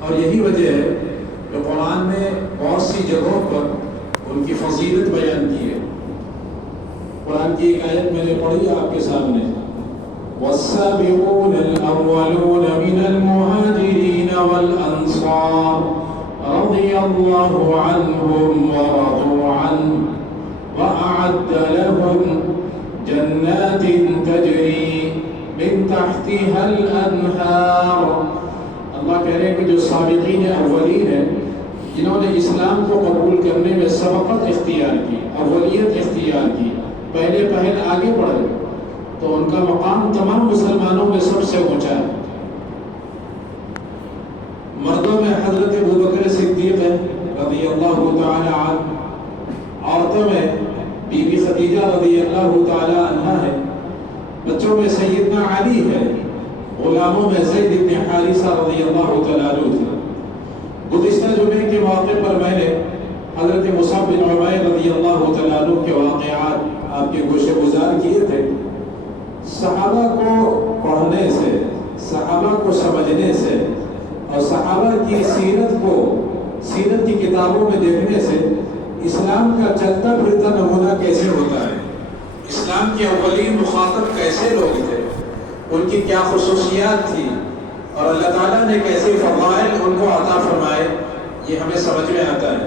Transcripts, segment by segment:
اور یہی وجہ ہے کہ قرآن نے بہت سی جگہوں پر ان کی فضیلت بیان کی ہے۔ قرآن کی ایک آیت میں نے پڑھی آپ کے سامنے، والسابقون الأولون من المهاجرين والأنصار رضي الله عنهم ورضوا عنه وأعد لهم جنات تجري من تحتها الأنهار۔ اللہ کہہ رہے ہیں کہ جو سابقین اولین ہیں، جنہوں نے اسلام کو قبول کرنے میں سبقت اختیار کی، اولیت اختیار کی، پہلے پہل آگے بڑھے، تو ان کا مقام تمام مسلمانوں میں سب سے اونچا ہے۔ مردوں میں حضرت ابوبکر صدیق ہے رضی اللہ تعالی عنہ، عورتوں میں بی بی خدیجہ رضی اللہ تعالی عنہا ہے، بچوں میں سیدنا علی ہے، غلاموں میں زید بن حارثہ رضی اللہ تعالی عنہ تھے۔ گزشتہ جمعے کے موقع پر میں نے حضرت مصعب بن عمیر رضی اللہ تعالی عنہ کے واقعات آپ کے گوشے گزار کیے تھے۔ صحابہ کو پڑھنے سے، صحابہ کو سمجھنے سے اور صحابہ کی سیرت کی کتابوں میں دیکھنے سے اسلام کا چلتا پھرتا نمونہ کیسے ہوتا ہے، اسلام کے اولین مخاطب کیسے لوگ تھے، ان کی کیا خصوصیات تھی، اور اللہ تعالیٰ نے کیسے فضائل ان کو عطا فرمائے، یہ ہمیں سمجھ میں آتا ہے،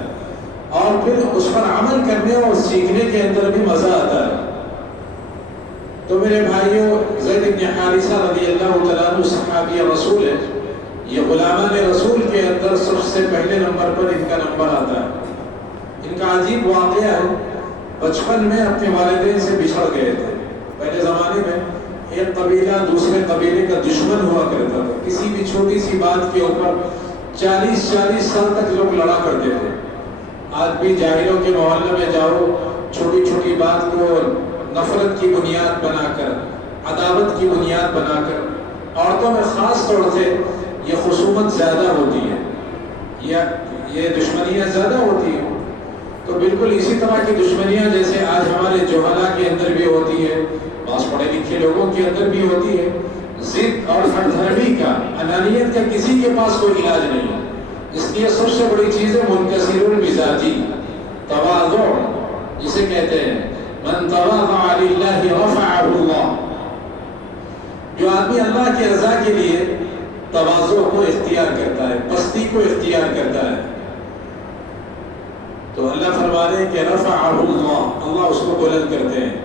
اور پھر اس پر عمل کرنے اور سیکھنے کے اندر بھی مزہ آتا ہے۔ تو میرے بھائیوں، زید بن حارثہ رضی اللہ تعالیٰ عنہ صحابی رسول ہے، یہ غلامان رسول کے اندر سب سے پہلے نمبر پر ان کا نمبر آتا ہے۔ ان کا عجیب واقعہ ہے، بچپن میں اپنے والدین سے بچھڑ گئے تھے۔ پہلے زمانے میں ایک قبیلہ دوسرے قبیلے کا دشمن ہوا کرتا تھا، کسی بھی چھوٹی سی بات کے اوپر 40 سال تک لوگ لڑا کرتے تھے۔ آج بھی جاہلوں کے محلے میں جاؤ، چھوٹی چھوٹی بات کو نفرت کی بنیاد بنا کر، عداوت کی بنیاد بنا کر، عورتوں میں خاص طور سے یہ خصومت زیادہ ہوتی ہے، یہ دشمنیاں زیادہ ہوتی ہیں۔ تو بالکل اسی طرح کی دشمنیاں جیسے آج ہمارے جوہلا کے اندر بھی ہوتی ہے، بعض پڑھے لکھے لوگوں کے اندر بھی ہوتی ہے، ضد اور ہٹدھرمی کا، انانیت کا کسی کے پاس کوئی علاج نہیں ہے۔ اس لیے سب سے بڑی چیز ہے منکسر المزاجی، تواضع جسے کہتے ہیں، من تواضع للہ رفعہ اللہ۔ جو آدمی اللہ کی رضا کے لیے تواضع کو اختیار کرتا ہے، پستی کو اختیار کرتا ہے، تو اللہ فرما رہے ہیں کہ رفعہ اللہ، اللہ اس کو بلند کرتے ہیں۔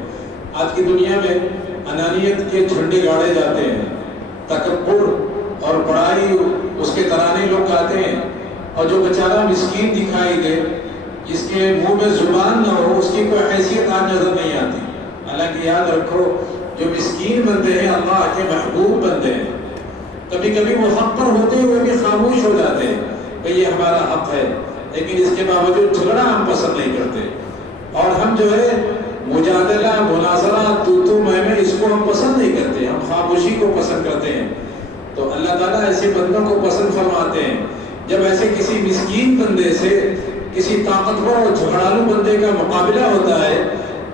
آج کی دنیا میں انانیت کے جھنڈے گاڑے جاتے ہیں، تکبر اور بڑائی اس کے ترانے لوگ گاتے ہیں، اور جو بیچارہ مسکین دکھائی دے، جس کے منہ میں زبان نہ ہو، اس کی کوئی حیثیت آج نظر نہیں آتی۔ حالانکہ یاد رکھو، جو مسکین بندے ہیں اللہ کے محبوب بندے ہیں، کبھی کبھی وہ حق پر ہوتے ہوئے بھی خاموش ہو جاتے ہیں کہ یہ ہمارا حق ہے، لیکن اس کے باوجود جھگڑا ہم پسند نہیں کرتے، اور ہم جو ہے مجادلہ، مناظرہ، تو میں اس کو ہم پسند نہیں کرتے، ہم خاموشی کو پسند کرتے ہیں۔ تو اللہ تعالیٰ ایسے بندوں کو پسند فرماتے ہیں۔ جب ایسے کسی مسکین بندے سے کسی طاقتور اور جھگڑالو بندے کا مقابلہ ہوتا ہے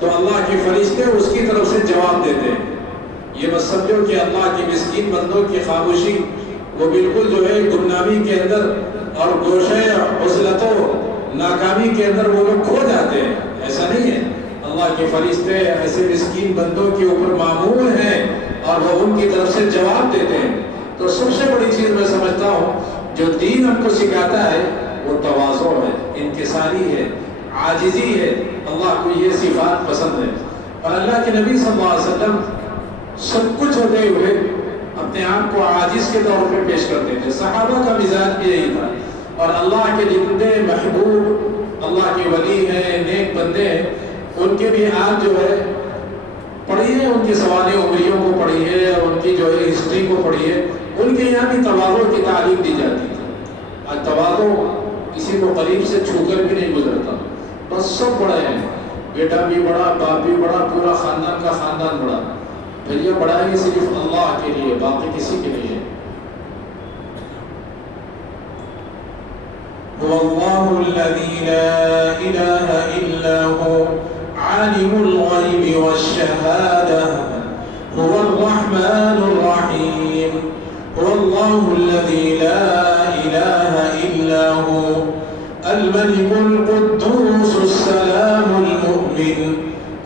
تو اللہ کے فرشتے اس کی طرف سے جواب دیتے ہیں۔ یہ بس سمجھو کہ اللہ کے مسکین بندوں کی خاموشی وہ بالکل جو ہے گمنامی کے اندر اور گوشے عزلت و ناکامی کے اندر وہ لوگ کھو جاتے ہیں، ایسا نہیں ہے۔ اللہ کے فرشتے ایسے مسکین بندوں کے اوپر معمول ہیں اور وہ ان کی طرف سے جواب دیتے ہیں۔ تو سب سے بڑی چیز میں سمجھتا ہوں جو دین ہم کو سکھاتا ہے وہ تواضع ہے، انکساری ہے، عاجزی ہے۔ اللہ کو یہ صفات پسند ہے، اور اللہ کے نبی صلی اللہ علیہ وسلم سب کچھ ہوتے ہوئے اپنے آپ کو عاجز کے طور پہ پیش کرتے تھے۔ صحابہ کا مزاج بھی یہی تھا، اور اللہ کے جتنے محبوب اللہ کے ولی ہیں، نیک بندے ہیں، ان کے بھی آپ جو ہے پڑھیے، ان کے سوانح عمریوں کو پڑھیے، ان کی جو ہے ہسٹری کو پڑھیے، ان کے یہاں بھی تواضع کی تعلیم دی جاتی تھی۔ آج تواضع کسی کو قریب سے چھو کر بھی نہیں گزرتا، بس سب بڑے ہیں، بیٹا بھی بڑا، باپ بھی بڑا، پورا خاندان کا خاندان بڑا۔ بھیا بڑائی صرف اللہ کے لیے، باقی کسی کے لیے۔ هو الله الذي لا إله إلا هو عالم الغيب والشهادة هو الرحمن الرحيم هو الله الذي لا إله الملك القدوس السلام المؤمن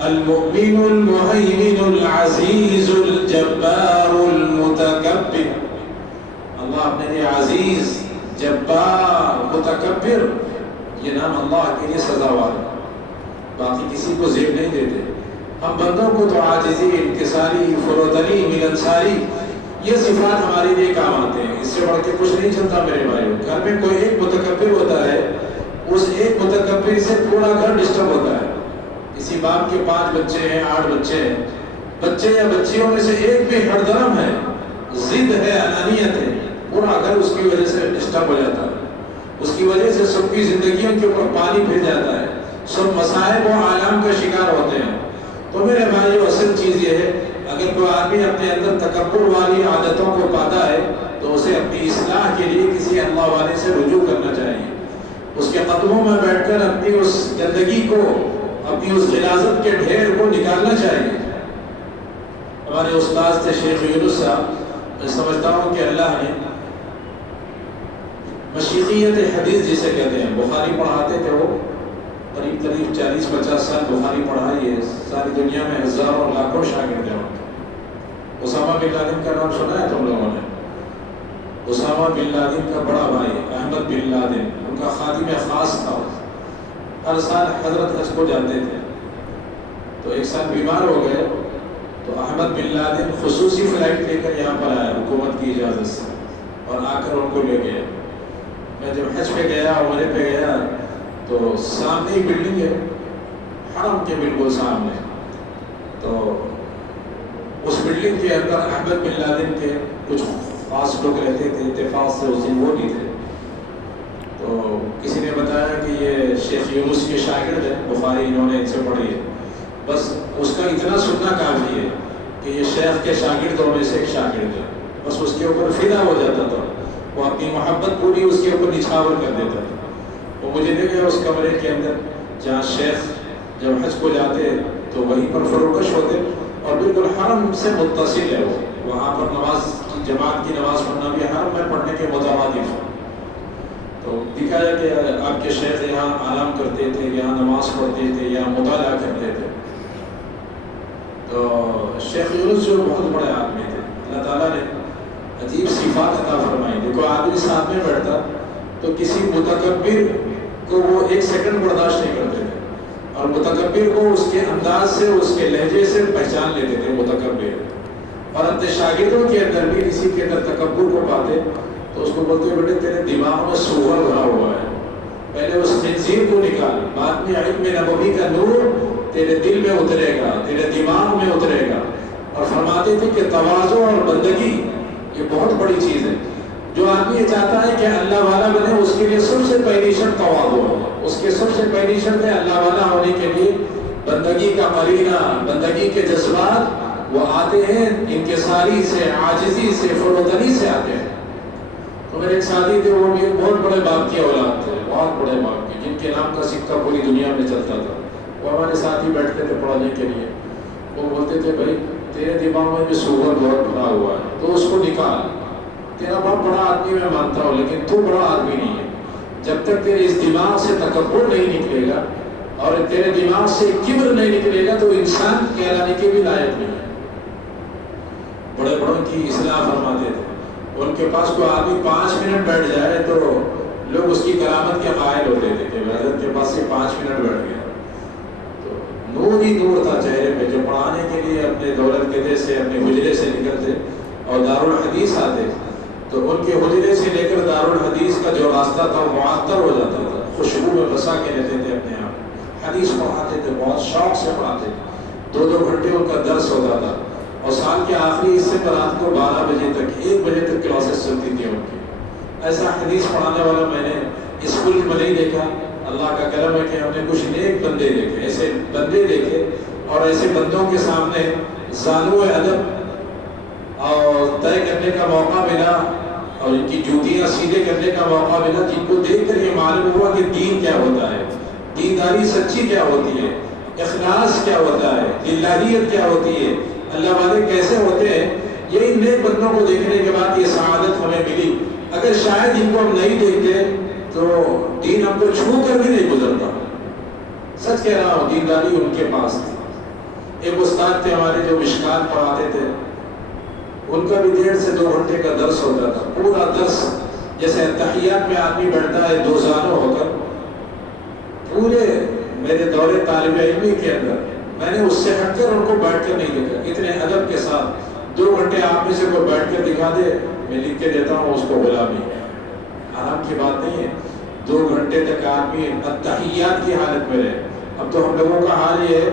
المؤمن المهيمن العزيز الجبار المتكبر. اللہ اپنے لیے عزیز، جبار، متکبر، یہ نام اللہ کے لیے سزاوار ہے، باقی کسی کو زیب نہیں دیتے. ہم بندوں کو تو عاجزی، انکساری، فروتنی، ملنساری، یہ صفات ہمارے لیے کام آتے ہیں. اس سے بڑھ کے کچھ نہیں چلتا میرے بھائیوں. گھر میں کوئی ایک متکبر ہوتا ہے، اس ایک متکبر سے پورا گھر ڈسٹرب ہوتا ہے. کسی باپ کے 5 بچے ہیں، 8 بچے ہیں، بچے یا بچیوں میں سے ایک بھی ہردرم ہے، ضد ہے، انانیت ہے، پورا گھر اس کی وجہ سے ڈسٹرب ہو جاتا ہے. اس کی وجہ سے سب کی زندگیوں کے اوپر پانی پھر جاتا ہے، سب مصائب و آلام کا شکار ہوتے ہیں. تو میرے بھائی اصل چیز یہ ہے، اگر کوئی آدمی اپنے اندر تکبر والی عادتوں کو پاتا ہے تو اسے اپنی اصلاح کے لیے کسی اللہ والے سے رجوع کرنا چاہیے. اس کے قدموں میں بیٹھ کر اپنی اس گندگی کو، اپنی اس غلاظت کے ڈھیر کو نکالنا چاہیے. ہمارے استاد تھے شیخ یونس صاحب. میں سمجھتا ہوں کہ اللہ نے مشیخیت حدیث جسے کہتے ہیں، بخاری پڑھاتے تھے. وہ قریب 40-50 سال بخاری پڑھائی ہے. ساری دنیا میں ہزاروں اور لاکھوں شاگرد ہیں. اسامہ بن لادن کا نام سنا ہے تم لوگوں نے؟ اسامہ بن لادن کا بڑا بھائی احمد بن لادن ان کا خادم خاص تھا. ہر سال حضرت حج کو جاتے تھے. تو ایک سال بیمار ہو گئے تو احمد بن لادن خصوصی فلائٹ لے کر یہاں پر آیا حکومت کی اجازت سے، اور آ کر ان کو لے گیا. میں جب حج پہ گیا، عمرے پہ گیا، تو سامنے ہی بلڈنگ ہے، حرم کے بالکل سامنے. تو اس بلڈنگ کے اندر احمد بن لادن کے کچھ خاص لوگ رہتے تھے. اتفاق سے اس دن وہ بھی تھے. تو کسی نے بتایا کہ یہ شیخ یونس کے شاگرد ہیں، بخاری انہوں نے ان سے پڑھی ہے. بس اس کا اتنا سننا کافی ہے کہ یہ شیخ کے شاگردوں میں سے ایک شاگرد ہے. بس اس کے اوپر فدا ہو جاتا تھا، وہ اپنی محبت پوری اس کے اوپر نچھاور کر دیتا تھا. وہ مجھے لے گیا اس کمرے کے اندر جہاں شیخ جب حج کو جاتے تو وہیں پر فروکش ہوتے، اور بالکل حرم سے متصل ہے. وہ وہاں پر نماز کی، جماعت کی نماز پڑھنا بھی حرم میں پڑھنے کے مترادف ہے. تو دکھایا کہ آپ کے شیخ یہاں آرام کرتے تھے، یہاں نماز پڑھتے تھے، یہاں مطالعہ کرتے تھے. تو شیخ یونس جو بہت بڑے آدمی تھے، اللہ تعالیٰ نے عجیب صفات عطا فرمائی. دیکھو آدمی ساتھ میں بیٹھتا تو کسی متکبر کو وہ 1 سیکنڈ برداشت نہیں کرتے تھے، اور متکبر کو اس کے انداز سے، اس کے لہجے سے پہچان لیتے تھے متکبر. اور اپنے شاگردوں کے اندر بھی کسی کے اندر تکبر کو پاتے تو اس کو بولتے بیٹے تیرے دماغ میں سوغر بھرا ہوا ہے، پہلے اس خنزیر کو نکال، بعد میں علم نبوی کا نور تیرے دل میں اترے گا، تیرے دماغ میں اترے گا. اور فرماتے تھے کہ تواضع اور بندگی یہ بہت بڑی چیز ہے. جو آدمی یہ چاہتا ہے کہ اللہ والا بنے، اس کے لیے سب سے پہلی شرط تواضع ہے. اس کے سب سے پہلی شرط ہے اللہ والا ہونے کے لیے بندگی کا قرینہ، بندگی کے جذبات وہ آتے ہیں انکساری سے، عاجزی سے، فروتنی سے آتے ہیں. تو میرے ایک ساتھی تھے، وہ بھی بہت بڑے باپ کی اولاد تھے، بہت بڑے باپ کی، جن کے نام کا سکہ پوری دنیا میں چلتا تھا. وہ ہمارے ساتھ ہی بیٹھتے تھے پڑھنے کے لیے. وہ بولتے تھے بھائی تیرے دماغ میں بھی سوگر بہت بھرا ہوا ہے تو اس کو نکال. تیرا بہت بڑا آدمی میں مانتا ہوں لیکن تو بڑا آدمی نہیں ہے. جب تک تیرے اس دماغ سے تکبر نہیں نکلے گا اور تیرے دماغ سے کبر نہیں نکلے گا تو انسان کہلانے کے بھی لائق نہیں ہے. بڑے بڑوں کی اصلاح فرماتے تھے. ان کے پاس کوئی آدمی 5 منٹ بیٹھ جائے تو لوگ اس کی کرامت کے قائل ہوتے تھے کہ حضرت کے پاس سے 5 منٹ بیٹھ گیا. تو نور ہی نور تھا چہرے پہ. جو پڑھانے کے لیے اپنے دولت قدے سے، اپنے حجرے سے نکلتے اور دارالحدیث آتے تو ان کے حجرے سے لے کر دارالحدیث کا جو راستہ تھا وہ معطر ہو جاتا تھا. خوشبو میں بسا کے رہتے تھے اپنے آپ. حدیث پڑھاتے تھے، بہت شوق سے پڑھاتے تھے. 2-2 گھنٹے ان کا درس ہوتا تھا اور سال کے آخری حصے پر رات کو 12 بجے تک، 1 بجے تک کلاسز چلتی تھی ان کی. ایسا حدیث پڑھانے والا میں نے اس ملک میں نہیں دیکھا. اللہ کا کرم ہے کہ ہم نے کچھ نیک بندے دیکھے، ایسے بندے دیکھے اور ایسے بندوں کے سامنے زانو ادب اور طے کرنے کا موقع ملا اور ان کی جوتیاں سیدھے کرنے کا موقع ملا، جن کو دیکھ کر یہ معلوم ہوا کہ دین کیا ہوتا ہے، دینداری سچی کیا ہوتی ہے، اخلاص کیا ہوتا ہے، دلداریت کیا ہوتی ہے، اللہ والے کیسے ہوتے ہیں. یہ ان نیک بندوں کو دیکھنے کے بعد یہ سعادت ہمیں ملی. اگر شاید ان کو ہم نہیں دیکھتے تو دین ہم کو چھو کر بھی نہیں گزرتا. سچ کہہ رہا ہوں، دینداری ان کے پاس تھی. ایک استاد تھے ہمارے جو مشکات پڑھاتے تھے، ان کا بھی 1.5 سے 2 گھنٹے کا درس ہوتا تھا. پورا درس جیسے تحیات میں آدمی بیٹھتا ہے 2 زانوں ہو کر، پورے میرے دورے طالب علمی کے اندر میں نے اس سے ہٹ کر ان کو بیٹھ کر نہیں دیکھا. اتنے ادب کے ساتھ 2 گھنٹے آپ میں سے کوئی بیٹھ کر دکھا دے، میں لکھ کے دیتا ہوں اس کو غلامی. آرام کی بات نہیں ہے. 2 گھنٹے تک آدمی تحیات کی حالت میں رہے. اب تو ہم لوگوں کا حال یہ ہے،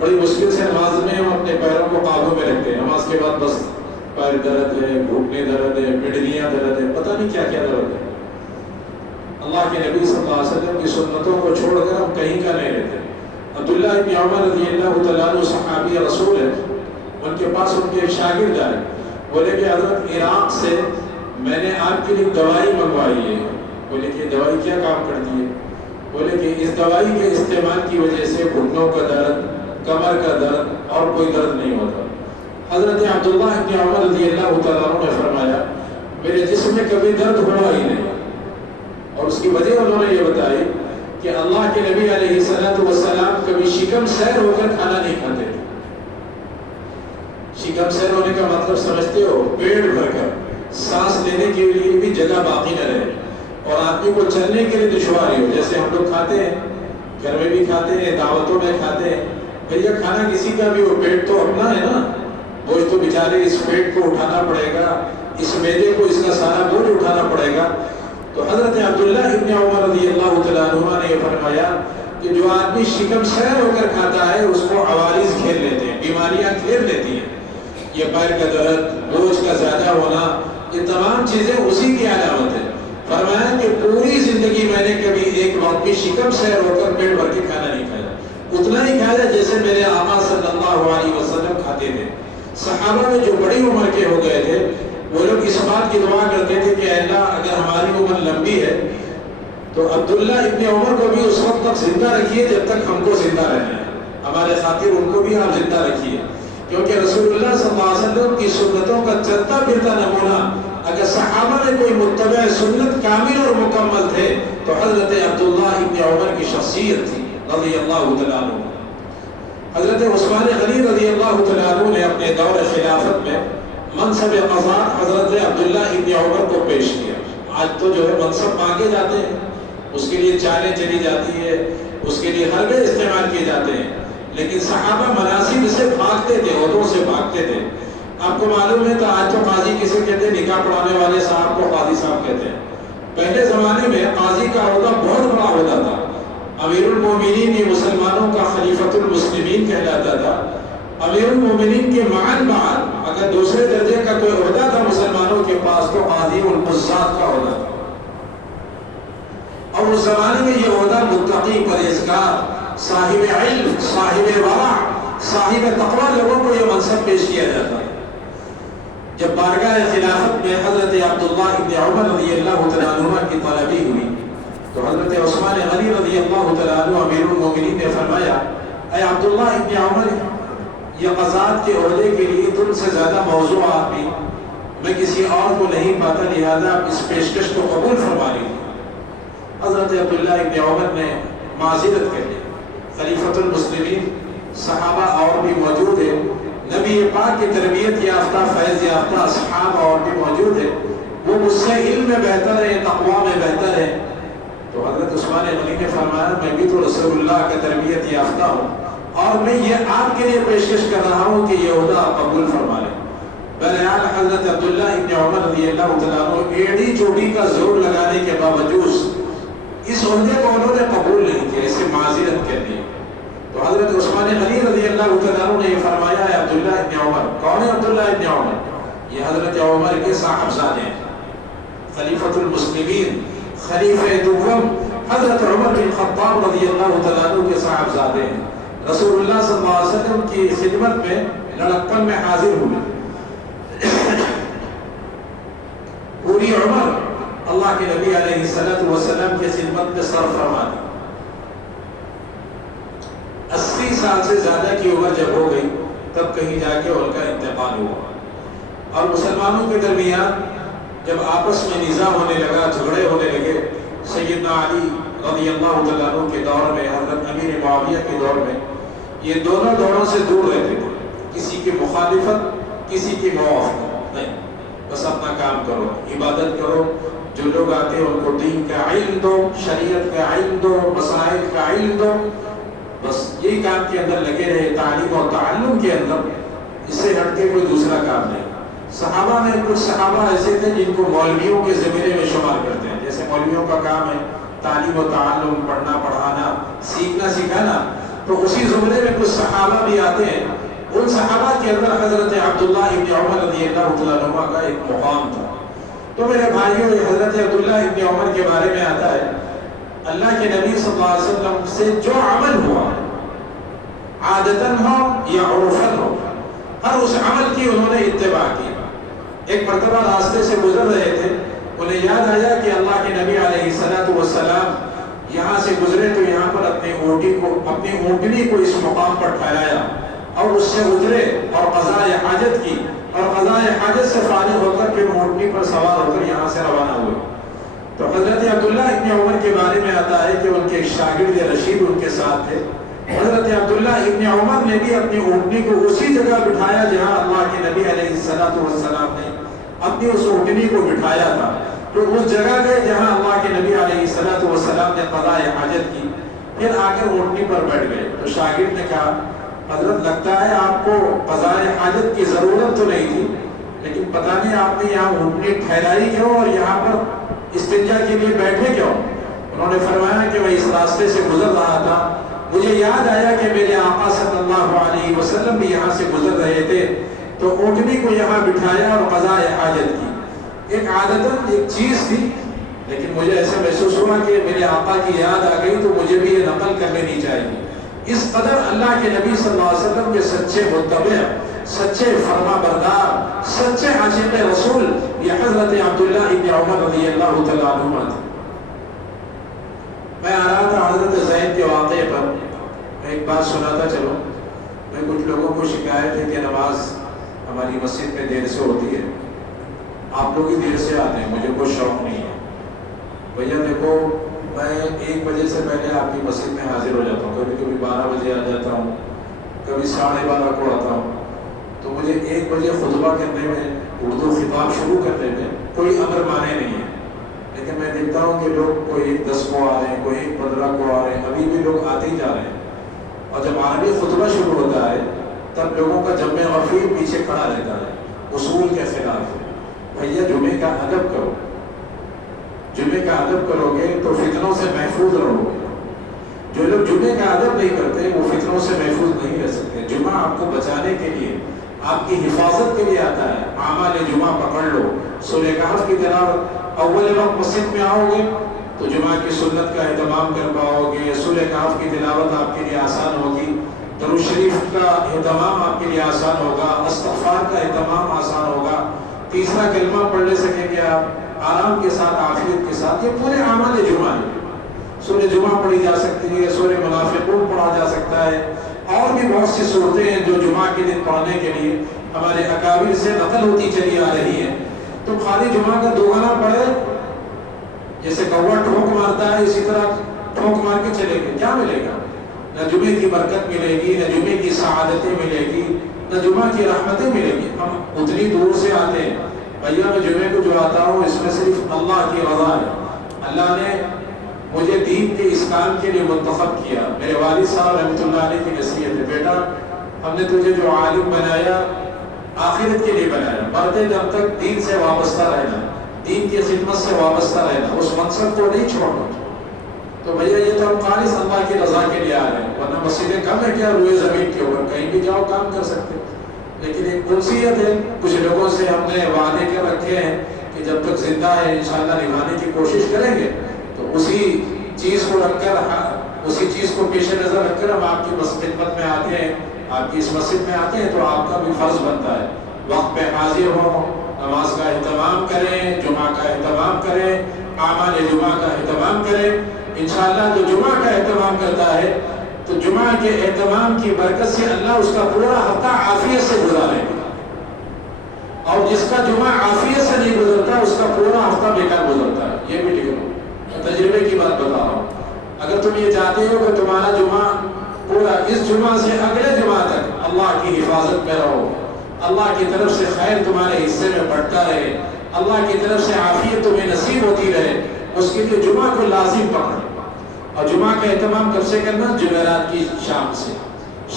بڑی مشکل سے نماز میں ہم اپنے پیروں کو قابو میں رکھتے ہیں. نماز کے بعد بس پیر درد ہے، گھٹنے درد ہے، پنڈلیاں درد ہے، پتہ نہیں کیا کیا درد ہے. اللہ کے نبی صلی اللہ علیہ وسلم کی سنتوں کو چھوڑ کر ہم کہیں کا نہیں رہتے. عبداللہ ابن عمر رضی اللہ تعالیٰ عنہ صحابی رسول ہے. ان کے پاس ان کے ایک شاگرد آئے، بولے کہ حضرت عراق سے میں نے آپ کے لیے دوائی منگوائی ہے. بولے کہ دوائی کیا کام کرتی ہے؟ بولے کہ اس دوائی کے استعمال کی وجہ سے گھٹنوں کا درد، کمر کا درد اور کوئی درد نہیں ہوتا. حضرت عبداللہ ابن عمر رضی اللہ تعالیٰ عنہ نے فرمایا میرے جسم میں کبھی درد ہوا ہی نہیں. اور اس کی وجہ انہوں نے یہ بتائی کہ اللہ کے نبی علیہ السلام کبھی شکم سیر ہو کر کھانا نہیں کھاتے تھے. شکم سیر ہونے کا مطلب سمجھتے ہو؟ پیٹ بھر کر سانس لینے کے لیے بھی جگہ باقی نہ رہے اور آدمی کو چلنے کے لیے دشواری ہو. جیسے ہم لوگ کھاتے ہیں، گھر میں بھی کھاتے ہیں، دعوتوں میں کھاتے ہیں. بھیا کھانا کسی کا بھی ہو، پیٹ تو اپنا ہے نا. بوجھ تو بیچارے اس پیٹ کو اٹھانا پڑے گا، اس معدے کو اس کا سارا بوجھ اٹھانا پڑے گا. تو حضرت عبداللہ ابن عمر رضی اللہ تعالیٰ عنہ نے یہ فرمایا کہ جو آدمی شکم سیر ہو کر کھاتا ہے اس کو عوارض گھیر لیتے ہیں، بیماریاں گھیر لیتی ہیں. یہ پیر کا درد، بوجھ کا زیادہ ہونا، یہ تمام چیزیں اسی کی علامت ہے. فرمایا کہ پوری زندگی میں نے کبھی ایک وقت بھی شکم سیر ہو کر پیٹ بھر کے کھانا نہیں کھایا. اتنا ہی کھایا جیسے میرے آقا صلی اللہ علیہ وسلم کھاتے تھے. صحابہ میں جو بڑی عمر کے ہو گئے تھے وہ لوگ اس بات کی دعا کرتے تھے کہ اللہ اگر ہماری عمر لمبی ہے تو عبداللہ ابن عمر کو بھی اس وقت تک زندہ رکھیے جب تک ہم کو زندہ رہنا ہے. ہمارے خاطر ان کو بھی آپ زندہ رکھیے، کیونکہ رسول اللہ صلی اللہ علیہ وسلم کی سنتوں کا چلتا پھرتا نمونہ اگر صحابہ میں کوئی متبع سنت کامل اور مکمل تھے تو حضرت عبداللہ ابن عمر کی شخصیت تھی رضی اللہ تعالیٰ عنہ. حضرت عثمان غنی رضی اللہ تعالیٰ عنہ نے اپنے دور خلافت میں منصب قضاء حضرت عبداللہ ابن عمر کو پیش کیا. آج تو جو ہے منصب مانگے جاتے ہیں، اس کے لیے چالیں چلی جاتی ہے، اس کے لیے حربے استعمال کیے جاتے ہیں، لیکن صحابہ مناصب سے بھاگتے تھے، عہدوں سے بھاگتے تھے. آپ کو معلوم ہے تو آج تو قاضی کسے کہتے ہیں؟ نکاح پڑھانے والے صاحب کو قاضی صاحب کہتے ہیں. پہلے زمانے میں قاضی کا عہدہ بہت بڑا عہدہ تھا. امیر المومنین یہ مسلمانوں کا خلیفۃ المسلمین کہلاتا تھا. امیر المومنین کے معاً بعد اگر دوسرے درجے کا کوئی عہدہ تھا مسلمانوں کے پاس تو قاضی القضات کا عہدہ تھا. اور اس زمانے میں یہ عہدہ متقی، پرہیزگار، صاحب علم، صاحب ورع، صاحب تقوی لوگوں کو یہ منصب پیش کیا جاتا ہے. جب بارگاہ خلافت میں حضرت عبداللہ ابن عمر رضی اللہ تعالیٰ عنہ کی طلبی ہوئی تو حضرت عثمان غنی رضی اللہ تعالیٰ عنہ امیر المومنین نے فرمایا اے عبداللہ ابن عمر، یہ قضات کے عہدے کے لیے تم سے زیادہ موضوع آدمی میں کسی اور کو نہیں پاتا، لہذا آپ اس پیشکش کو قبول فرما لیجیے. حضرت عبداللہ ابن عمر نے معذرت کر لی. خلیفۃ المسلمین صحابہ اور بھی موجود ہیں، نبی پاک کی تربیت یافتہ فیض یافتہ اصحاب اور بھی موجود ہیں، وہ مجھ سے علم میں بہتر ہے، تقوی میں بہتر ہے. تو حضرت عثمان غنی نے فرمایا میں بھی تو رسول اللہ کا تربیت یافتہ ہوں اور میں یہ آپ کے لیے پیشکش کر رہا ہوں کہ یہ عہدہ آپ قبول فرما لیں. بہرحال حضرت عبداللہ ابن عمر رضی اللہ تعالیٰ عنہ ایڑی چوٹی کا زور لگانے کے باوجود اس عہدے کو انہوں نے قبول نہیں کیا، اسے معذرت کر دی. تو حضرت عثمان غنی رضی اللہ تعالیٰ عنہ نے یہ فرمایا ہے عبداللہ ابن عمر. کون ہے عبداللہ ابن عمر؟ یہ حضرت عمر کے صاحبزادے ہیں، خلیفۃ المسلمین، خلیفہ دوم حضرت عمر بن خطاب رضی اللہ تعالیٰ عنہ کے صاحبزادے ہیں. رسول اللہ صلی اللہ علیہ وسلم کی خدمت میں لڑکپن میں حاضر ہوئے. پوری عمر اللہ کے نبی علیہ السلام کی خدمت میں صرف فرما دی. 80 سال سے زیادہ کی عمر جب ہو گئی تب کہیں جا کے ان کا انتقال ہوا. اور مسلمانوں کے درمیان جب آپس میں نزاع ہونے لگا، جھگڑے ہونے لگے، سیدنا علی رضی اللہ تعالیٰ عنہ کے دور میں، حضرت امیر معاویہ کے دور میں، یہ دونوں دوروں سے دور رہتے تھے، کسی کی مخالفت، کسی کی موافقت نہیں، بس اپنا کام کرو، عبادت کرو، جو لوگ آتے ہیں ان کو دین کا علم دو، شریعت کا علم دو، مسائل کا علم دو، بس یہی کام کے اندر لگے رہے، تعلیم اور تعلم کے اندر، اس سے ہٹ کے کوئی دوسرا کام نہیں۔ صحابہ میں کچھ صحابہ ایسے تھے جن کو مولویوں کے زمرے میں شمار کرتے ہیں، جیسے مولویوں کا کام ہے تعلیم و تعلم، پڑھنا پڑھانا، سیکھنا سکھانا، تو اسی زمرے میں کچھ صحابہ بھی آتے ہیں۔ ان صحابہ کے اندر حضرت عبداللہ ابن عمر رضی اللہ تعالیٰ عنہ کا ایک مقام تھا۔ تو میرے بھائیوں، حضرت عبداللہ ابن عمر کے بارے میں آتا ہے، اللہ کے نبی صلی اللہ علیہ وسلم سے جو عمل ہوا، عادتاً ہو یا عرفاً ہو، ہر اس عمل کی انہوں نے اتباع کی۔ ایک مرتبہ راستے سے گزر رہے تھے، انہیں یاد آیا کہ اللہ کے نبی علیہ السلام یہاں سے گزرے تو یہاں پر اپنی اونٹنی کو اس مقام پر ٹھہرایا اور اس سے اترے اور قضاء حاجت کی، اور قضاء حاجت سے فارغ ہو کر پھر اونٹنی پر سوار ہو کر یہاں سے روانہ ہوئے۔ تو حضرت عبداللہ ابن عمر کے بارے میں آتا ہے کہ ان کے ایک شاگرد رشید ان کے ساتھ تھے۔ حضرت عبداللہ ابن عمر نے بھی اپنی اونٹنی کو اسی جگہ بٹھایا جہاں اللہ کے نبی علیہ السلام نے اپنی اس اونٹنی کو بٹھایا تھا، تو اس جگہ گئے جہاں اللہ کے نبی علیہ السلام نے قضاء حاجت کی، پھر آ کر اونٹنی پر بیٹھ گئے۔ تو شاگرد نے کہا، حضرت لگتا ہے آپ کو قضاء حاجت کی ضرورت تو نہیں تھی، لیکن پتہ نہیں آپ نے یہاں اونٹنی ٹھہرائی کیوں اور یہاں پر استنجا کے لیے بیٹھے کیوں؟ انہوں نے فرمایا کہ میں اس راستے سے گزر رہا تھا، مجھے یاد آیا کہ میرے آقا صلی اللہ علیہ وسلم بھی یہاں سے گزر رہے تھے، تو اونٹنی کو یہاں بٹھایا اور قضاء حاجت کی۔ ایک عادتاً ایک چیز تھی، لیکن مجھے ایسا محسوس ہوا کہ میرے آقا کی یاد آ گئی تو مجھے بھی یہ نقل کر لینی چاہیے۔ اس قدر اللہ کے نبی صلی اللہ علیہ وسلم کے سچے متبع، سچے فرما بردار، سچے عاشق رسول یہ حضرت عبداللہ ابن عمر رضی اللہ تعالیٰ عنہ تھے۔ میں آ رہا تھا حضرت زید کے واقعے پر، میں ایک بات سناتا چلو۔ میں کچھ لوگوں کو شکایت ہے کہ نماز ہماری مسجد میں دیر سے ہوتی ہے، آپ لوگ ہی دیر سے آتے ہیں، مجھے کوئی شوق نہیں ہے۔ بھیا دیکھو، میں 1 بجے سے پہلے آپ کی مسجد میں حاضر ہو جاتا ہوں، کبھی کبھی 12 بجے آ جاتا ہوں، کبھی 12:30 کو آتا ہوں، تو مجھے 1 بجے خطبہ کرنے میں، اردو خطاب شروع کرنے میں کوئی امر مانے نہیں ہے۔ لیکن میں دیکھتا ہوں کہ لوگ کوئی 10 کو آ رہے ہیں، کوئی 15 کو آ رہے ہیں، ابھی بھی لوگ آتے ہی جا رہے ہیں، اور جب عربی خطبہ شروع ہوتا ہے تب لوگوں کا جمع غفیر پیچھے کھڑا رہتا ہے، اصول کے خلاف۔ بھیا جمعے کا ادب کرو، جمعے کا ادب کرو گے تو فتنوں سے محفوظ رہو گے۔ جو لوگ جمعے کا ادب نہیں کرتے وہ فتنوں سے محفوظ نہیں رہ سکتے۔ جمعہ آپ کو بچانے کے لیے، آپ کی حفاظت کے لیے آتا ہے۔ اعمال جمعہ پکڑ لو، سورہ کہف کی تلاوت، اول وقت مسجد میں آؤ گے تو جمعہ کی سنت کا اہتمام کر پاؤ گے، سورہ کہف کی تلاوت آپ کے لیے آسان ہوگی، درود شریف کا اہتمام آپ کے لیے آسان ہوگا، استغفار کا اہتمام آسان ہوگا، تیسرا کلمہ پڑھ لے سکیں گے آپ آرام کے ساتھ، عافیت کے ساتھ۔ یہ پورے اعمال جمعہ ہے۔ سورہ جمعہ پڑھی جا سکتی ہے، سورہ منافقون پڑھا جا سکتا ہے، اور بھی بہت سی صورتیں ہیں جو جمعہ کے دن پڑھنے کے لیے ہمارے اکابر سے نقل ہوتی چلی آ رہی ہیں۔ تو خالی جمعہ کا دوگنا پڑھے، جیسے کوا ٹھونک مارتا ہے اسی طرح ٹھونک مار کے چلے گئے، کیا ملے گا؟ نہ جمعے کی برکت ملے گی، نہ جمعے کی سعادتیں ملے گی، نہ جمعہ کی رحمتیں ملے گی۔ ہم اتنی دور سے آتے ہیں، بھیا میں جمعے کو جو آتا ہوں اس میں صرف اللہ کی رضا ہے۔ اللہ نے مجھے دین کے اس کام کے لیے منتخب کیا۔ میرے والد صاحب رحمۃ اللہ علیہ کی نصیحت ہے، بیٹا ہم نے تجھے جو عالم بنایا آخرت کے لیے بنایا، مرتے جب تک دین سے وابستہ رہنا، دین کی خدمت سے وابستہ رہنا، اس منصب کو نہیں چھوڑنا۔ تو بھیا یہ تو ہم خالص اللہ کی رضا کے لیے آ رہے ہیں، ورنہ مسجدیں کم ہے کیا روئے زمین کے اوپر، کہیں بھی جاؤ کام کر سکتے۔ لیکن ایک انسیت ہے، کچھ لوگوں سے ہم نے وعدے کر رکھے ہیں کہ جب تک زندہ ہے انشاءاللہ نبھانے کی کوشش کریں گے، تو اسی چیز کو رکھ کر، اسی چیز کو پیش نظر رکھ کر ہم آپ کی خدمت میں آتے ہیں، آپ کی اس مسجد میں آتے ہیں، تو آپ کا بھی فرض بنتا ہے وقت پہ حاضر ہو، نماز کا اہتمام کریں، جمعہ کا اہتمام کریں، اعمال جمعہ کا اہتمام کریں۔ انشاءاللہ جو جمعہ کا اہتمام کرتا ہے تو جمعہ کے اہتمام کی برکت سے اللہ اس کا پورا ہفتہ عافیت سے گزارے گا، اور جس کا جمعہ عافیت سے نہیں گزرتا اس کا پورا ہفتہ بیکار گزرتا ہے۔ یہ بھی لکھ لو، تجربے کی تم یہ چاہتے ہو کہ تمہارا جمعہ پورا اس جمعہ سے اگلے جمعہ تک اللہ کی حفاظت میں رہو، اللہ کی طرف سے خیر تمہارے حصے میں بڑھتا رہے، اللہ کی طرف سے عافیت تمہیں نصیب ہوتی رہے، اس کے لیے جمعہ کو لازم پکڑو۔ اور جمعہ کا اہتمام کب سے کرنا؟ جمعرات کی شام سے۔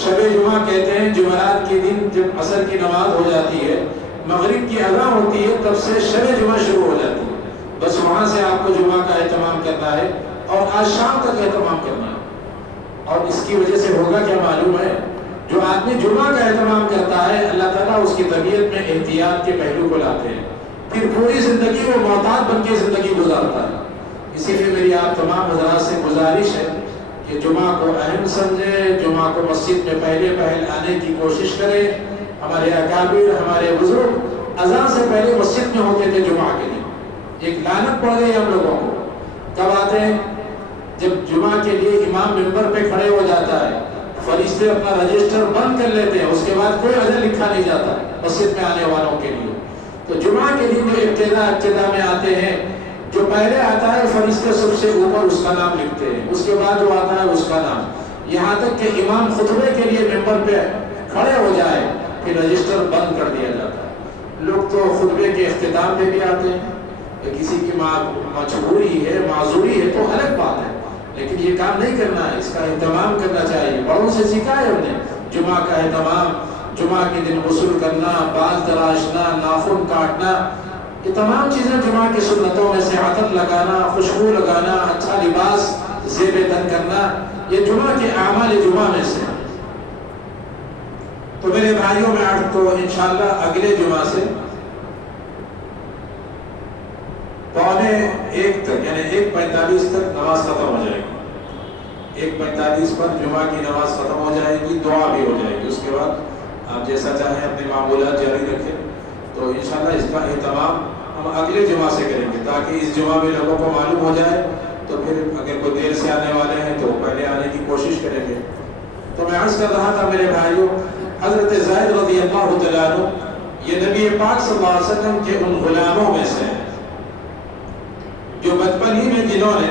شب جمعہ کہتے ہیں جمعرات کے دن جب عصر کی نماز ہو جاتی ہے، مغرب کی اذان ہوتی ہے، تب سے شب جمعہ شروع ہو جاتی ہے۔ بس وہاں سے آپ کو جمعہ کا اہتمام کرنا ہے اور آج شام تک اہتمام کرنا ہے۔ اور اس کی وجہ سے ہوگا کیا معلوم ہے؟ جو آدمی جمعہ کا اہتمام کرتا ہے، اللہ تعالیٰ اس کی طبیعت میں احتیاط کے پہلو کو لاتے ہیں، پھر پوری زندگی وہ محتاط بن کے زندگی گزارتا ہے۔ اسی لیے میری آپ تمام حضرات سے گزارش ہے کہ جمعہ کو اہم سمجھے، جمعہ کو مسجد میں پہلے پہل آنے کی کوشش کریں۔ ہمارے اکابر، ہمارے بزرگ اذان سے پہلے مسجد میں ہوتے تھے جمعہ کے لیے۔ ایک لعنت پڑ گئی ہم لوگوں کو، کب آتے ہیں؟ جب جمعہ کے لیے امام ممبر پہ کھڑے ہو جاتا ہے، فرشتے اپنا رجسٹر بند کر لیتے ہیں، اس کے بعد کوئی اذان لکھا نہیں جاتا مسجد میں آنے والوں کے لیے۔ تو جمعہ کے دن جو ابتدا میں آتے ہیں، جو پہلے آتا ہے فرشتے سب سے اوپر اس کا نام لکھتے ہیں، اس کے بعد جو آتا ہے اس کا نام، یہاں تک کہ امام خطبے کے لیے ممبر پہ کھڑے ہو جائے پھر رجسٹر بند کر دیا جاتا ہے۔ لوگ تو خطبے کے اختتام پہ بھی آتے ہیں، کسی کی مجبوری ہے، معذوری ہے تو الگ بات ہے، لیکن یہ کام نہیں کرنا ہے، اس کا اہتمام کرنا چاہیے۔ بڑوں سے سیکھا ہے ہم نے جمعہ کا اہتمام، جمعہ کے دن غسل کرنا، بال تراشنا، ناخن کاٹنا، یہ تمام چیزیں جمعہ کی سنتوں میں سے عطر لگانا، خوشبو لگانا، اچھا لباس زیب تن کرنا، یہ جمعہ کے اعمال جمعہ میں سے۔ تو میرے بھائیوں میں آج تو انشاءاللہ اگلے جمعہ سے 1:45 تک، یعنی 1:45 تک نماز ختم ہو جائے گی۔ 1:45 پر جمعہ کی نماز ختم ہو جائے گی، دعا بھی ہو جائے گی، اس کے بعد آپ جیسا چاہیں اپنے معمولات جاری رکھیں۔ تو انشاءاللہ اس کا اہتمام ہم اگلے جمعہ سے کریں گے تاکہ اس جمعہ میں لوگوں کو معلوم ہو جائے، تو پھر اگر کوئی دیر سے آنے والے ہیں تو پہلے آنے کی کوشش کریں گے۔ تو میں عرض کر رہا تھا میرے بھائیوں، حضرت زید رضی اللہ تعالیٰ عنہ یہ نبی پاک صلی اللہ علیہ وسلم کے ان غلاموں میں سے ہیں جو بچپن ہی میں جنہوں نے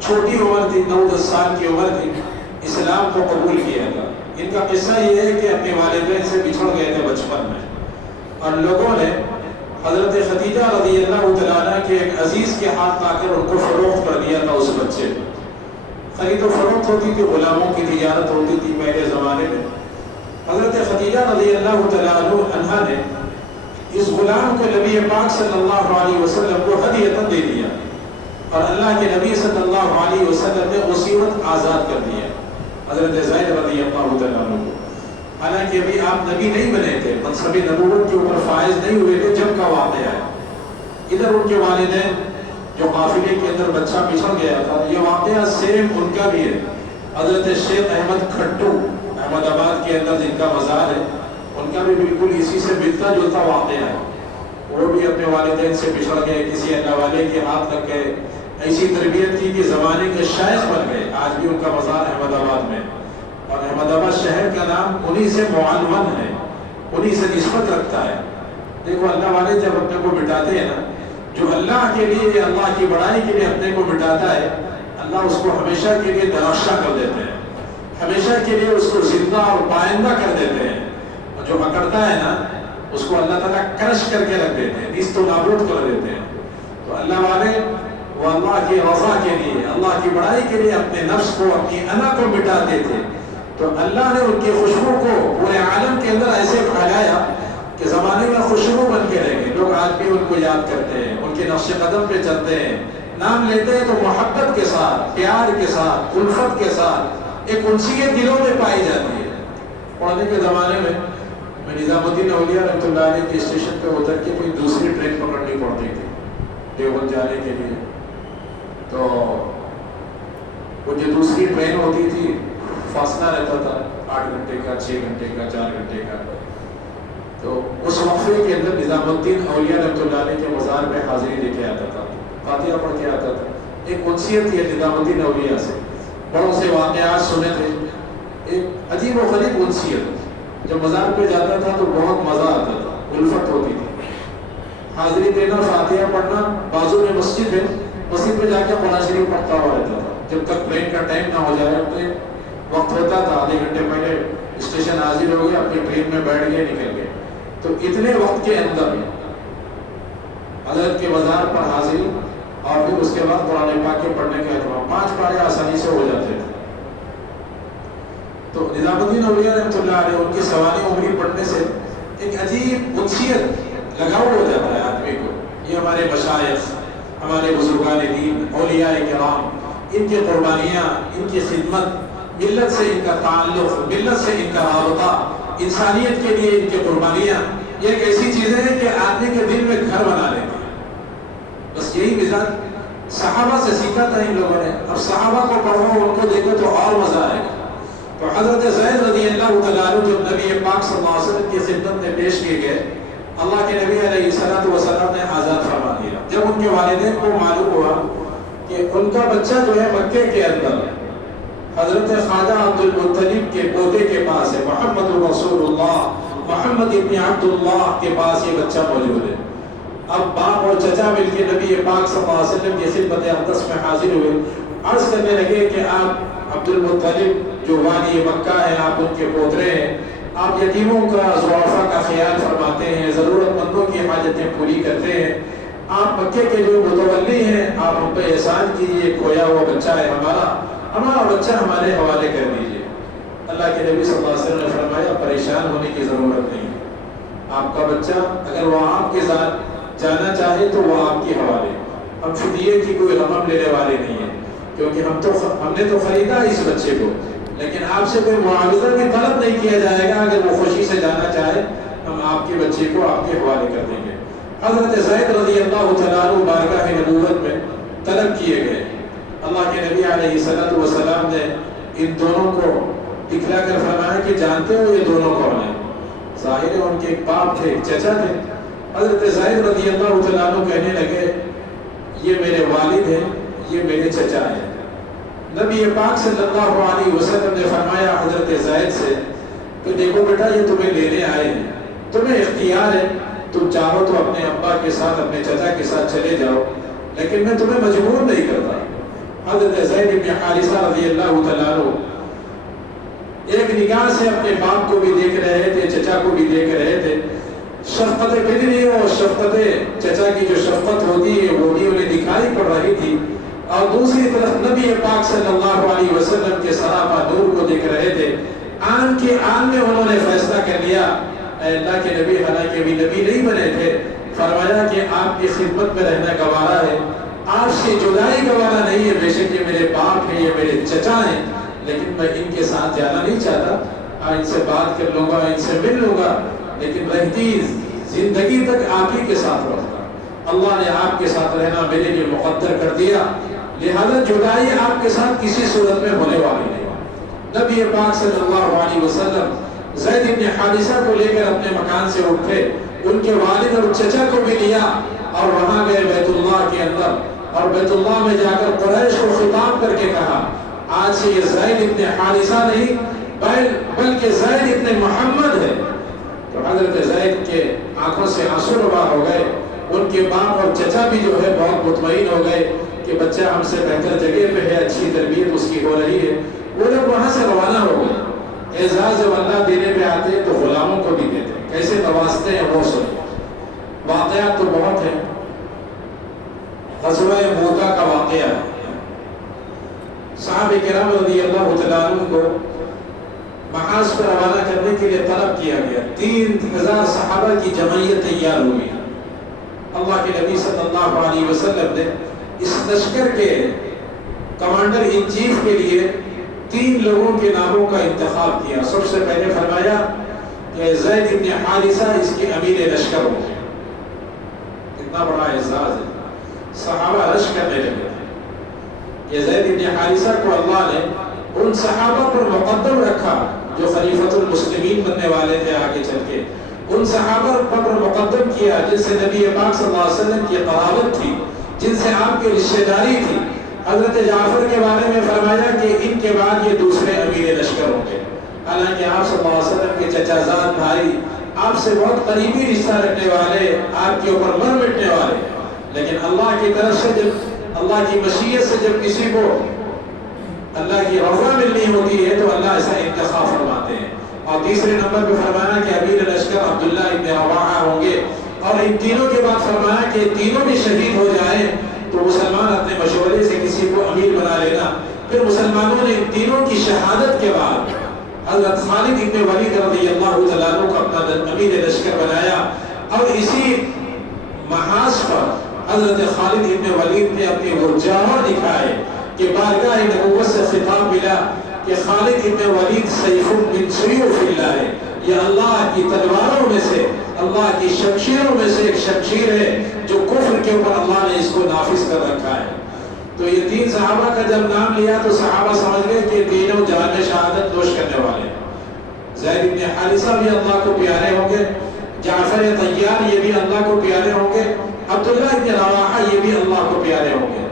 چھوٹی عمر تھی، 9-10 سال کی عمر تھی، اسلام کو قبول کیا تھا۔ ان کا قصہ یہ ہے کہ اپنے والدین سے بچھڑ گئے تھے بچپن میں، اور لوگوں نے حضرت خدیجہ رضی اللہ تعالیٰ عنہ کے ایک عزیز کے ہاتھ لا کر ان کو فروخت کر دیا تھا۔ اس بچے کو خرید و فروخت ہوتی تھی، غلاموں کی تجارت ہوتی تھی پہلے زمانے میں۔ حضرت خدیجہ رضی اللہ تعالیٰ عنہ نے اس غلام کو نبی پاک صلی اللہ علیہ وسلم کو ہدیۃ دے دیا، اور اللہ کے نبی صلی اللہ علیہ وسلم نے اسی وقت آزاد کر دیا حضرت زید رضی اللہ تعالیٰ عنہ کو۔ حالانکہ ابھی آپ نبی نہیں بنے تھے، منصب نبوت کے اوپر فائز نہیں ہوئے تھے جب کا واقعہ ہے۔ ادھر ان کے والدین جو قافلے کے اندر بچہ بچھڑ گیا تھا، یہ واقعہ سیم ان کا بھی ہے۔ حضرت شیخ احمد کھٹو احمد آباد کے اندر جن کا مزار ہے، ان کا بھی بالکل اسی سے ملتا جلتا واقعہ ہے۔ وہ بھی اپنے والدین سے بچھڑ گئے، کسی اللہ والے کے ہاتھ لگ گئے، ایسی تربیت کی کہ زمانے کے شیخ بن گئے۔ آج بھی ان کا مزار احمد آباد میں، اور احمد آباد شہر کا نام انہی سے معلوم ہے، انہی سے نسبت رکھتا ہے۔ دیکھو اللہ والے جب اپنے کو مٹاتے ہیں نا، جو اللہ کے لیے، اللہ کی بڑائی کے لیے اپنے کو مٹاتا ہے، اللہ اس کو ہمیشہ کے لیے درخشاں کر دیتے ہیں، ہمیشہ کے لیے اس کو زندہ اور پائندہ کر دیتے ہیں۔ اور جو اکڑتا ہے نا، اس کو اللہ تعالیٰ کرش کر کے رکھ دیتے ہیں، نیست و نابود کر دیتے ہیں۔ تو اللہ والے وہ اللہ کی رضا کے لیے، اللہ کی بڑائی کے لیے اپنے نفس کو، اپنی انا کو مٹاتے تھے، تو اللہ نے ان کی خوشبو کو پورے عالم کے اندر ایسے پھیلایا کہ زمانے میں خوشبو بن کے رہ گئے۔ لوگ آج بھی ان کو یاد کرتے ہیں، ان کے نقش قدم پہ چلتے ہیں، نام لیتے ہیں تو محبت کے ساتھ، پیار کے ساتھ، الفت کے ساتھ ایک انسیت دلوں میں پائی جاتی ہے۔ پڑھنے کے زمانے میں نظام الدین اولیاء رحمۃ اللہ علیہ کے اسٹیشن پہ اتر کے کوئی دوسری ٹرین پکڑنی پڑتی تھی دیوبند جانے کے لیے، تو وہ جو دوسری ٹرین ہوتی تھی فاصلہ رہتا تھا 8 گھنٹے کا، 6 گھنٹے کا، 4 گھنٹے کا۔ تو اس وقفے کے اندر نظام الدین اولیاء رحمۃ اللہ علیہ کے مزار پہ حاضری لے کے آتا تھا، فاتحہ پڑھ کے آتا تھا۔ ایک انسیت تھی نظام الدین اولیاء سے، بڑوں سے واقعات سنے تھے، ایک عجیب و غریب انسیت۔ جب مزار پہ جاتا تھا تو بہت مزہ آتا تھا، الفت ہوتی تھی۔ حاضری دینا، فاتحہ پڑھنا، بازو میں مسجد ہے، مسجد پہ جا کے قرآن شریف پڑھتا ہوا رہتا تھا جب تک ٹرین کا ٹائم نہ ہو جائے. ٹرین وقت ہوتا تھا آدھے گھنٹے پہلے اسٹیشن حاضر ہو گیا, اپنی ٹرین میں بیٹھ گئے, نکل گئے. تو اتنے وقت کے اندر حضرت کے مزار پر حاضری اور پھر اس کے بعد قرآن پاک کے پڑھنے کا اہتمام, 5 پارے آسانی سے ہو جاتے تھے. تو نظام الدین اولیاء رحمۃ اللہ علیہ ان کی سوانح عمری پڑھنے سے ایک عجیب انسیت لگاؤ ہو جاتا ہے آدمی کو. یہ ہمارے مشائخ, ہمارے بزرگان دین, اولیاء کرام, ان کی قربانیاں, ان کی خدمت, ملت سے ان کا تعلق, ملت سے ان کا رابطہ, انسانیت کے لیے ان کی قربانیاں, یہ ایک ایسی چیزیں ہیں کہ آدمی کے دل میں گھر بنا لیتی ہیں. بس یہی مزاج صحابہ سے سیکھا تھا ان لوگوں نے. اب صحابہ کو پڑھو, ان کو دیکھو تو اور مزہ آئے گا. تو حضرت زید رضی اللہ تعالیٰ عنہ جب نبی پاک صلی اللہ علیہ وسلم کی خدمت میں پیش کیے گئے, اللہ کے نبی علیہ السلام نے آزاد فرما دیا. جب ان کے والدین کو معلوم ہوا کہ ان کا بچہ جو ہے مکے کے اندر حضرت خواجہ عبد المطلب کے پوتے کے پاس ہے, محمد رسول اللہ, محمد ابن عبداللہ کے پاس یہ بچہ موجود ہے. اب باپ اور چچا مل کے نبی پاک صلی اللہ علیہ وسلم کی خدمت اقدس میں حاضر ہوئے. عرض کرنے لگے کہ آپ عبد المطلب جو والی مکہ ہے, آپ ان کے پوترے ہیں, آپ یتیموں کا, ضعفاء کا خیال فرماتے ہیں, ضرورت مندوں کی حاجتیں پوری کرتے ہیں, آپ مکے کے جو متولی ہیں, آپ ہم پہ احسان کیجیے, کھویا ہوا بچہ ہے ہمارا بچہ ہمارے حوالے کر دیجیے. اللہ کے نبی صلی اللہ علیہ وسلم نے فرمایا پریشان ہونے کی ضرورت نہیں, آپ کا بچہ اگر وہ آپ کے ساتھ جانا چاہے تو وہ آپ کے حوالے. ہم فدیے کی کوئی رقم لینے والے نہیں ہیں, کیونکہ ہم نے تو خریدا اس بچے کو, لیکن آپ سے کوئی معاوضہ بھی طلب نہیں کیا جائے گا. اگر وہ خوشی سے جانا چاہے ہم آپ کے بچے کو آپ کے حوالے کر دیں گے. حضرت زید رضی اللہ تعالیٰ عنہ بارگاہ نبوت میں طلب کیے گئے. اللہ کے نبی علیہ السلام نے ان دونوں کو دکھلا کر فرمایا کہ جانتے ہو یہ دونوں کون ہیں؟ ظاہر ہے ان کے ایک باپ تھے, ایک چچا تھے. حضرت زید رضی اللہ تعالیٰ عنہ کہنے لگے یہ میرے والد ہیں, یہ میرے چچا ہیں. نبی پاک صلی اللہ علیہ وسلم نے فرمایا حضرت زید سے کہ دیکھو بیٹا یہ تمہیں لینے آئے ہیں, تمہیں اختیار ہے, تم چاہو تو اپنے ابا کے ساتھ, اپنے چچا کے ساتھ چلے جاؤ, لیکن میں تمہیں مجبور نہیں کرتا. حضرت زید بن حارثہ رضی اللہ تعالیٰ عنہ ایک نگاہ سے اپنے باپ کو بھی دیکھ رہے تھے, چچا کو بھی دیکھ رہے تھے. شفقت پدری اور شفقت چچا کی جو شفقت ہوتی ہے وہ بھی انہیں دکھائی پڑ رہی تھی, اور دوسری طرف نبی پاک صلی اللہ علیہ وسلم کے سراپا نور کو دیکھ رہے تھے. آن کے آن میں انہوں نے فیصلہ کر لیا, اے اللہ کے نبی, حالانکہ ابھی نبی نہیں بنے تھے, فرمایا کہ آپ کی خدمت میں رہنا گوارا ہے, آپ سے جدائی گوارا نہیں ہے. بے شک یہ میرے باپ ہیں, یہ میرے چچا ہیں, لیکن میں ان کے ساتھ جانا نہیں چاہتا. ان سے بات کر لوں گا, ان سے مل لوں گا, لیکن رہتی زندگی تک آپ ہی کے ساتھ رہوں گا. اللہ نے آپ کے ساتھ رہنا میرے لیے مقدر کر دیا, لہذا جدائی آپ کے ساتھ کسی صورت میں ہونے والی نہیں. نبی پاک صلی اللہ علیہ وسلم زید بن حارثہ کو لے کر اپنے مکان سے اٹھے, ان کے والد اور چچا کو بھی لیا اور وہاں گئے بیت اللہ کے اندر, اور بیت اللہ میں جا کر قریش کو خطاب کر کے کہا آج سے یہ زید بن حارثہ نہیں بلکہ زید بن محمد ہے. تو حضرت زید کے آنکھوں سے آنسو روا ہو گئے. ان کے باپ اور چچا بھی جو ہے بہت مطمئن ہو گئے کہ بچہ ہم سے بہتر جگہ پہ ہے, اچھی تربیت اس کی ہو رہی ہے. وہ لوگ وہاں سے روانہ ہو گئے. اعزاز جب اللہ دینے پہ آتے ہیں تو غلاموں کو بھی دیتے ہیں, کیسے نوازتے ہیں وہ سنیں. واقعات تو بہت ہیں. غزوہ موتا کا واقعہ ہے. صحابہ کرام رضی اللہ تعالیٰ عنہ کو محاذ پر روانہ کرنے کے لیے طلب کیا گیا. 3000 صحابہ کی جمعیت تیار ہوئی. اللہ کے نبی صلی اللہ علیہ وسلم نے اس لشکر کے کمانڈر ان چیف کے لیے 3 لوگوں کے ناموں کا انتخاب کیا. سب سے پہلے فرمایا کہ زید بن حارثہ اس کے امیر لشکر ہوں گے. اتنا بڑا اعزاز ہے. صحابہ رش کرنے لگے. یہ زید بن حارثہ کو اللہ نے ان صحابہ پر مقدم رکھا جو خلیفۃ المسلمین بننے والے تھے آگے چل کے. ان صحابہ پر مقدم کیا جن سے نبی پاک صلی اللہ علیہ وسلم کی قرابت تھی, جن سے آپ کی رشتہ داری تھی. حضرت جعفر کے بارے میں فرمایا کہ ان کے بعد یہ دوسرے امیر لشکر ہوں گے. حالانکہ آپ صلی اللہ علیہ وسلم کے چچا زاد بھائی, آپ سے بہت قریبی رشتہ رکھنے والے, آپ کے اوپر مر مٹنے والے, لیکن اللہ کی طرف سے جب اللہ کی مشیت سے جب کسی کو اللہ کی رضا ملنی ہوتی ہے تو اللہ ایسا انتخاب فرماتے ہیں. اور تیسرے نمبر پہ فرمانا کہ امیر لشکر عبداللہ ابن رواحہ ہوں گے. اور ان تینوں کے بعد فرمایا کہ تینوں بھی شہید ہو جائیں تو مسلمان اپنے مشورے سے کسی کو امیر بنا لینا. پھر مسلمانوں نے ان تینوں کی شہادت کے بعد حضرت خالد ابن ولید رضی اللہ تعالیٰ عنہ کو اپنا امیر لشکر بنایا. اور اسی محاذ پر حضرت خالد ابن ولید نے اپنے وہ جوہر دکھائے کہ بارگاہ نبوت سے خطاب ملا کہ خالد ابن ولید سیف من سیوف اللہ ہے. یہ اللہ کی تلواروں میں سے، اللہ کی شمشیروں میں سے ایک شمشیر ہے جو کفر کے اوپر اللہ نے اس کو نافذ کر رکھا ہے. تو یہ تین صحابہ کا جب نام لیا تو صحابہ سمجھ گئے کہ تینوں جان میں شہادت نوش کرنے والے ہیں. زید ابن حارثہ بھی اللہ کو پیارے ہوں گے، جعفر طیار یہ بھی اللہ کو پیارے ہوں گے، عبداللہ ابن رواحہ یہ بھی اللہ کو پیارے ہوں گے.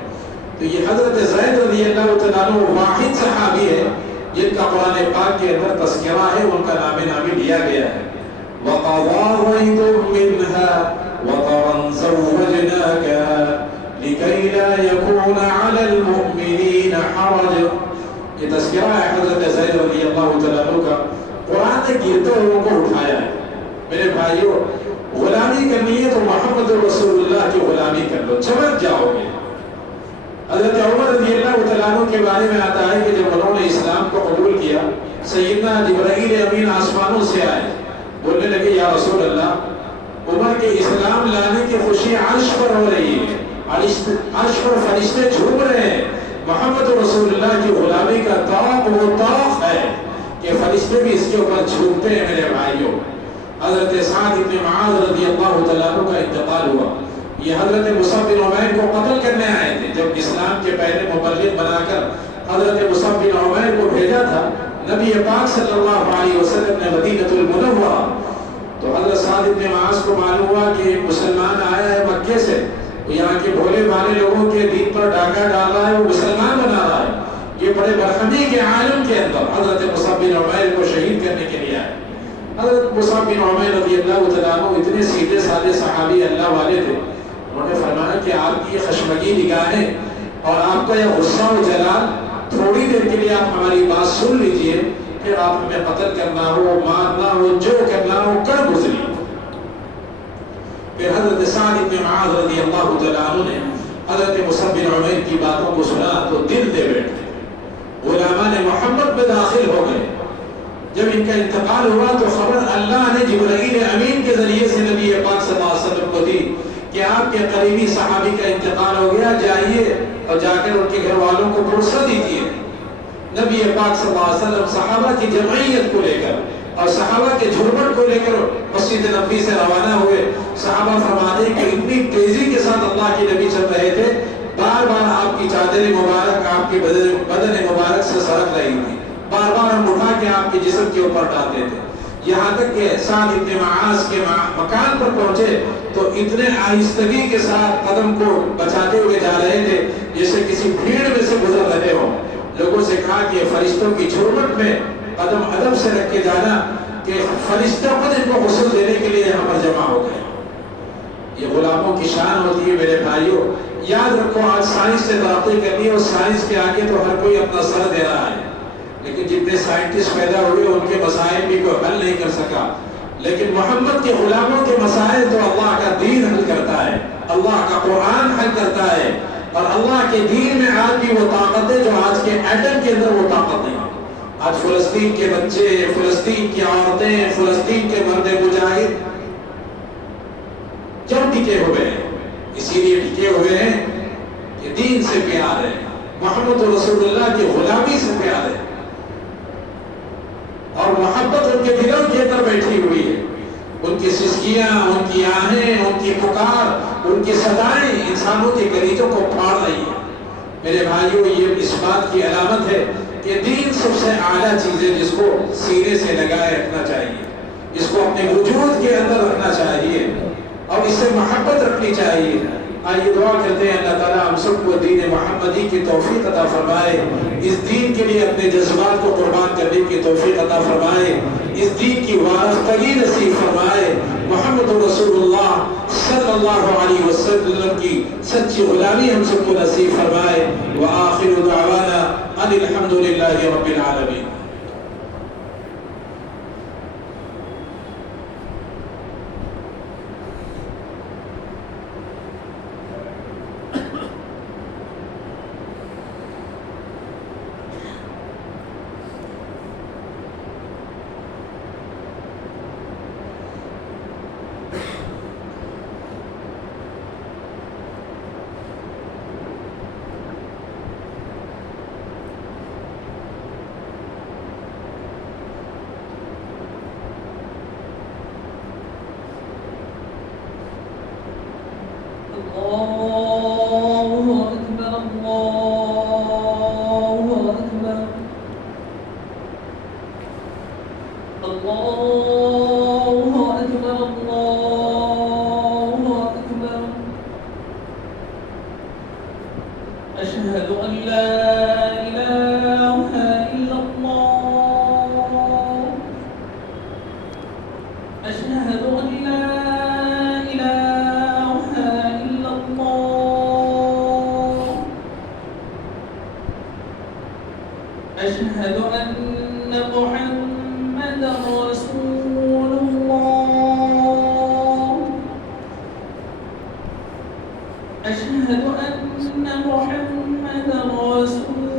تو یہ حضرت زید رضی اللہ تعالیٰ عنہ واحد صحابی ہے جن کا قرآن پاک کے اندر تذکرہ ہے، ان کا نام نامی لیا گیا ہے. وَقَضَىٰ مِنْهَا وَطَرًا زَوَّجْنَاكَ لِكَيْ لَا يَكُونَ عَلَى الْمُؤْمِنِينَ حَرَجٌ. یہ تذکرہ ہے حضرت زید رضی اللہ تعالیٰ عنہ کا. قرآن نے گرتے لوگوں کو اٹھایا ہے. میرے بھائیوں، غلامی کرنی ہے تو محمد رسول اللہ کی غلامی کر لو، چمک جاؤ گے. حضرت عمر رضی اللہ تعالیٰ عنہ کے بارے میں آتا ہے کہ جب انہوں نے اسلام کو قبول کیا، سیدنا جبرائیل امین آسمانوں سے آئے، بولنے لگے یا رسول اللہ، عمر کے اسلام لانے کی خوشی عرش پر ہو رہی ہے، عرش پر فرشتے جھوم رہے ہیں. محمد رسول اللہ کی غلامی کا طاق وہ طاق ہے کہ فرشتے بھی اس کے اوپر جھومتے ہیں. میرے بھائیوں، حضرت سعد بن معاذ رضی اللہ تعالیٰ عنہ کا انتقال ہوا. یہ حضرت مصعب بن عمیر کو قتل کرنے آئے تھے. جب اسلام کے پہلے مبلغ بنا کر حضرت مصعب بن عمیر کو بھیجا تھا نبی پاک صلی اللہ علیہ وسلم نے مدینہ المنورہ، تو حضرت سعد بن معاذ کو معلوم ہوا کہ مسلمان آیا ہے مکے سے، یہاں کے بھولے بھالے لوگوں کے دین پر ڈاکہ ڈال رہا ہے، وہ مسلمان بنا رہا ہے. یہ بڑے برہمی کے عالم کے اندر حضرت مصعب بن عمیر کو شہید کرنے کے لیے آئے. حضرت مصعب بن عمیر رضی اللہ تعالیٰ عنہ اتنے سیدھے سادے صحابی اللہ والے تھے. انہوں نے فرمایا کہ آپ کی یہ خشمگی نگاہیں اور آپ کا یہ غصہ و جلال، تھوڑی دیر کے لیے آپ ہماری بات سن لیجئے، پھر آپ ہمیں قتل کرنا ہو، مارنا ہو، جو کرنا ہو کر گزری. پھر حضرت سعد بن معاذ رضی اللہ تعالیٰ عنہ نے حضرت مصعب بن عمیر کی باتوں کو سنا تو دل دے بیٹھے، غلامان محمد میں داخل ہو گئے. جب ان کا انتقال ہوا تو خبر اللہ نے جبرائیل امین کے ذریعے سے نبی پاک صلی اللہ علیہ وسلم کو دی کہ آپ کے قریبی صحابی کا انتقال ہو گیا، جائیے اور جا کر ان کے گھر والوں کو پرسہ دیجیے. نبی پاک صلی اللہ علیہ وسلم صحابہ کی جمعیت کو لے کر اور صحابہ کے جھرمٹ کو لے کر مسجد نبوی سے روانہ ہوئے. صحابہ فرماتے ہیں کہ اتنی تیزی کے ساتھ اللہ کے نبی چل رہے تھے، بار بار آپ کی چادر مبارک آپ کے بدن مبارک سے سرک رہی تھی، بار بار ہم اٹھا کے آپ کے جسم کے اوپر ڈالتے تھے. یہاں تک کہ سعد بن معاذ کے مکان پر پہنچے تو اتنے آہستگی کے ساتھ قدم کو بچاتے ہوئے جا رہے تھے جیسے کسی بھیڑ میں سے گزر رہے ہوں. لوگوں سے کہا کہ فرشتوں کی جھرمٹ میں قدم ادب سے رکھ کے جانا کہ فرشتہ خود ان کو غسل دینے کے لیے یہاں پر جمع ہو گئے. یہ غلاموں کی شان ہوتی ہے میرے بھائیوں. یاد رکھو آج سائنس نے ترقی کرنی ہے اور سائنس کے آگے تو ہر کوئی اپنا سر دے رہا ہے، لیکن جتنے سائنٹسٹ پیدا ہوئے ان کے مسائل بھی کوئی حل نہیں کر سکا. لیکن محمد کے غلاموں کے مسائل تو اللہ کا دین حل کرتا ہے، اللہ کا قرآن حل کرتا ہے. اور اللہ کے دین میں آج بھی وہ طاقت ہے جو آج کے ایٹم کے اندر وہ طاقت نہیں. آج فلسطین کے بچے، فلسطین کی عورتیں، فلسطین کے مرد مجاہد کیوں ٹکے ہوئے ہیں؟ اسی لیے ٹکے ہوئے ہیں کہ دین سے پیار ہے، محمد رسول اللہ کی غلامی سے پیار ہے، اور محبت ان کے دلوں کے اندر بیٹھی ہوئی ہے. ان کی سسکیاں، ان کی آہیں، ان کی پکار، ان کی صدائیں انسانوں کے کلیجوں کو پھاڑ رہی ہیں. میرے بھائیوں، یہ اس بات کی علامت ہے کہ دین سب سے اعلیٰ چیز ہے جس کو سینے سے لگائے رکھنا چاہیے، اس کو اپنے وجود کے اندر رکھنا چاہیے اور اس سے محبت رکھنی چاہیے. آئیے دعا کرتے ہیں اللہ تعالیٰ ہم سب کو دین محمدی کی توفیق عطا فرمائے، اس دین کے لیے اپنے جذبات کو قربان کرنے کی توفیق عطا فرمائے، اس دین کی وارثگی نصیب فرمائے، محمد رسول اللہ صلی اللہ علیہ وسلم کی سچی غلامی ہم سب کو نصیب فرمائے۔ وآخر دعوانا ان الحمدللہ رب العالمین۔ أشهد أن لا إله إلا الله أشهد أن لا إله إلا الله أشهد أن محمدا رسول الله أشهد أن محمدا رسول